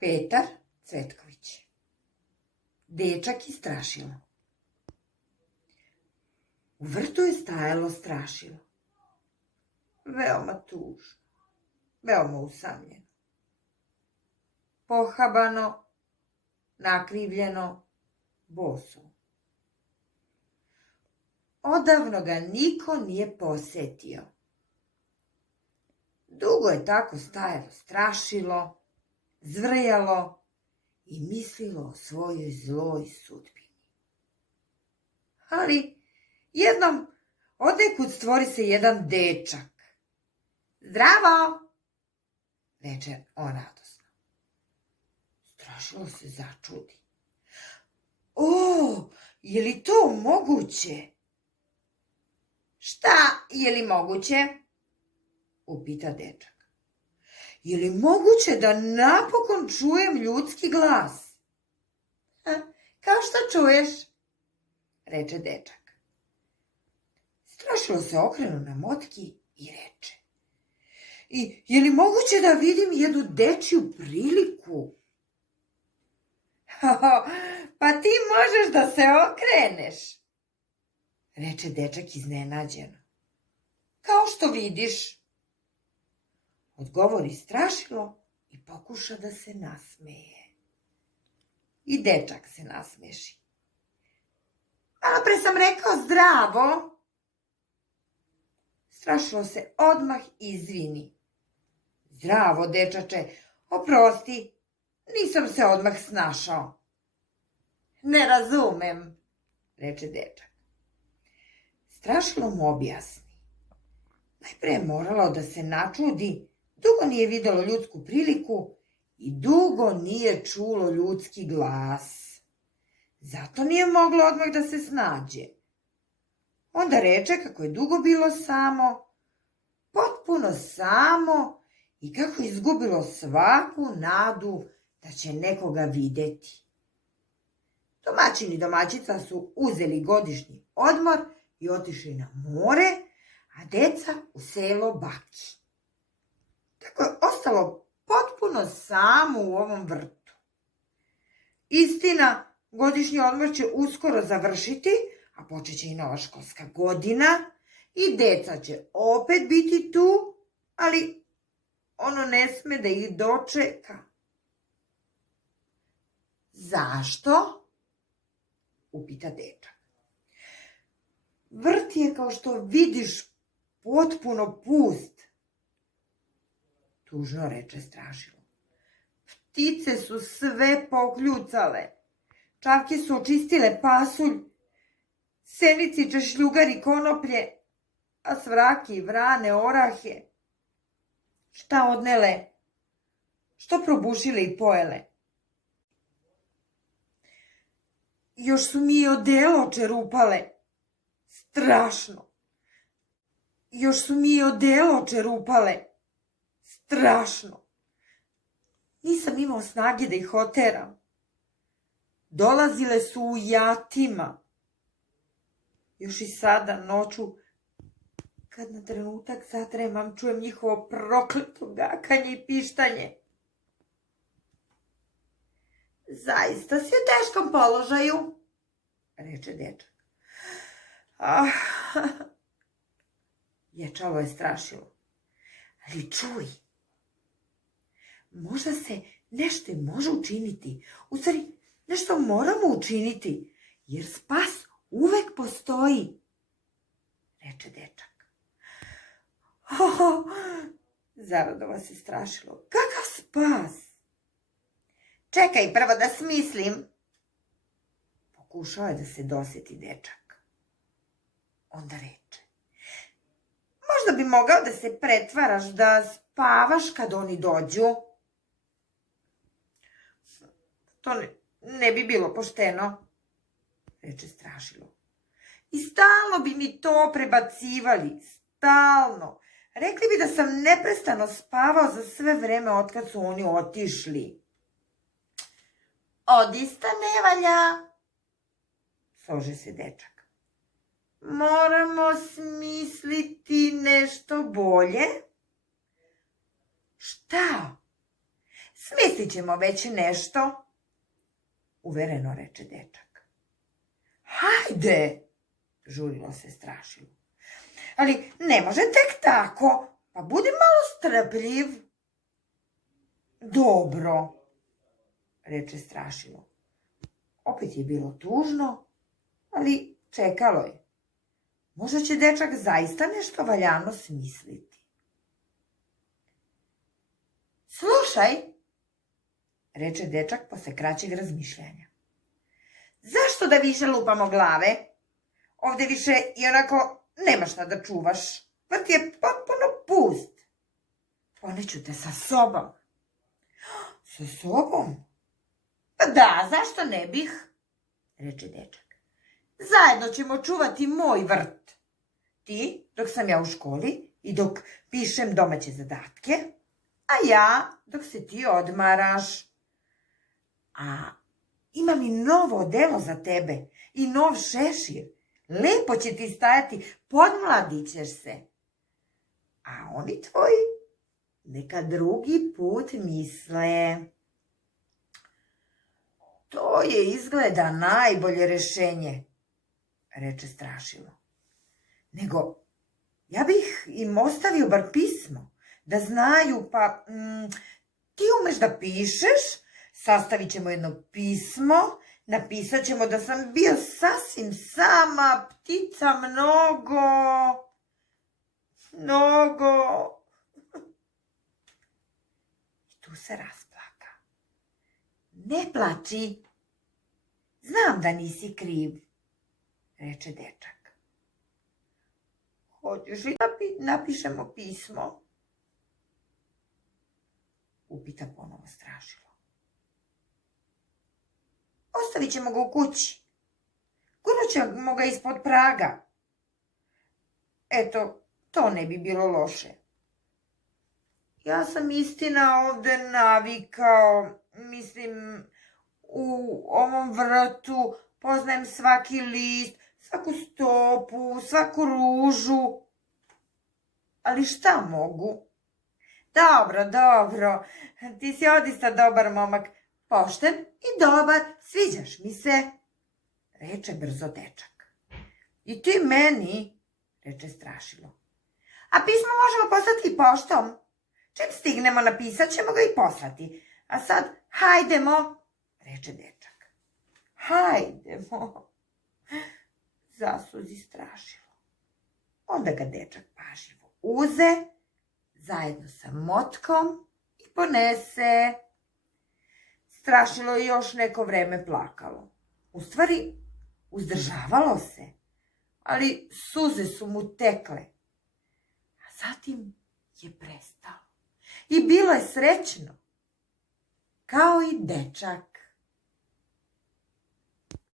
Petar Cvetković. Dečak i strašilo. U vrtu je stajalo strašilo. Veoma tužno, veoma usamljeno. Pohabano, nakrivljeno, boso. Odavno ga niko nije posetio. Dugo je tako stajalo strašilo, zvrjalo i mislilo o svojoj zloj sudbini. Ali jednom odekud stvori se jedan dečak. Zdravo, reče on radosno. Strašilo se začudi. O, je li to moguće? Šta je li moguće? Upita dečak. Je li moguće da napokon čujem ljudski glas? Kao što čuješ, reče dečak. Strašilo se okrenu na motki i reče. I je li moguće da vidim jednu dečju priliku? Pa ti možeš da se okreneš, reče dečak iznenađeno. Kao što vidiš, odgovori strašilo i pokuša da se nasmeje. I dečak se nasmeši. Malo pre sam rekao zdravo. Strašilo se odmah izvini. Zdravo, dečače, oprosti, nisam se odmah snašao. Ne razumem, reče dečak. Strašilo mu objasni. Najpre je moralo da se načudi, dugo nije videlo ljudsku priliku i dugo nije čulo ljudski glas. Zato nije moglo odmah da se snađe. Onda reče kako je dugo bilo samo, potpuno samo i kako je izgubilo svaku nadu da će nekoga videti. Domaćin i domaćica su uzeli godišnji odmor i otišli na more, a deca u selo Baki. Tako je ostalo potpuno samo u ovom vrtu. Istina, godišnji odmor će uskoro završiti, a počet će i nova školska godina i deca će opet biti tu, ali ono ne sme da ih dočeka. Zašto? Upita dečak. Vrt je, kao što vidiš, potpuno pust, tužno reče strašilo. Ptice su sve pokljucale, čavke su očistile pasulj, senici češljugari konoplje, a svraki vrane orahe. Šta odnele? Što probušile i pojele? Još su mi i odelo čerupale. Strašno. Još su mi i odelo čerupale. Strašno. Nisam imao snage da ih oteram. Dolazile su u jatima. Još i sada noću, kad na trenutak zatremam, čujem njihovo prokleto gakanje i pištanje. Zaista si u teškom položaju, reče dečak. Ječalo je strašilo. Ali čuj, možda se nešto može učiniti. U stvari, nešto moramo učiniti, jer spas uvek postoji, reče dečak. Zaradova se strašilo. Kakav spas? Čekaj prvo da smislim. Pokušao je da se doseti dečak. Onda reče. Možda bi mogao da se pretvaraš da spavaš kad oni dođu. To ne bi bilo pošteno, reče strašilo. I stalno bi mi to prebacivali, stalno. Rekli bi da sam neprestano spavao za sve vreme otkad su oni otišli. Odista ne valja, slože se dečak. Moramo smisliti nešto bolje. Šta? Smislit ćemo već nešto, uvereno reče dečak. Hajde, žurilo se Strašilo. Ali ne može tek tako, pa budi malo strpljiv. Dobro, reče Strašilo. Opet je bilo tužno, ali čekalo je. Možda će dečak zaista nešto valjano smisliti. Slušaj, reče dečak posle kraćeg razmišljanja. Zašto da više lupamo glave? Ovde više i onako nema šta da čuvaš. Vrt je potpuno pust. Poneću te sa sobom. Sa sobom? Pa da, zašto ne bih? Reče dečak. Zajedno ćemo čuvati moj vrt. Ti, dok sam ja u školi i dok pišem domaće zadatke, a ja dok se ti odmaraš. A imam i novo odelo za tebe i nov šešir. Lepo će ti stajati, podmladit ćeš se. A oni tvoji neka drugi put misle. To je izgleda najbolje rešenje, reče Strašilo. Nego, ja bih im ostavio bar pismo, da znaju, pa ti umeš da pišeš, sastavit ćemo jedno pismo, napisat ćemo da sam bio sasvim sama ptica mnogo. I tu se rasplaka. Ne plači, znam da nisi kriv, reče dečak. Hoćeš li da napišemo pismo? Upita ponovo Strašilo. Ostavit ćemo ga u kući. Gurnut ćemo ga ispod praga. Eto, to ne bi bilo loše. Ja sam istina ovde navikao, mislim, u ovom vrtu poznajem svaki list, svaku stopu, svaku ružu. Ali šta mogu? Dobro, ti si odista dobar momak, pošten i dobar, sviđaš mi se, reče brzo dečak. I ti meni, reče Strašilo. A pismo možemo poslati i poštom. Čim stignemo napisat ćemo ga i poslati. A sad, hajdemo, reče dečak. Hajdemo, zasuzi Strašilo. Onda ga dečak pažljivo uze, zajedno sa motkom i ponese. Strašilo je još neko vreme plakalo. U stvari, uzdržavalo se, ali suze su mu tekle. A zatim je prestalo. I bilo je srećno, kao i dečak.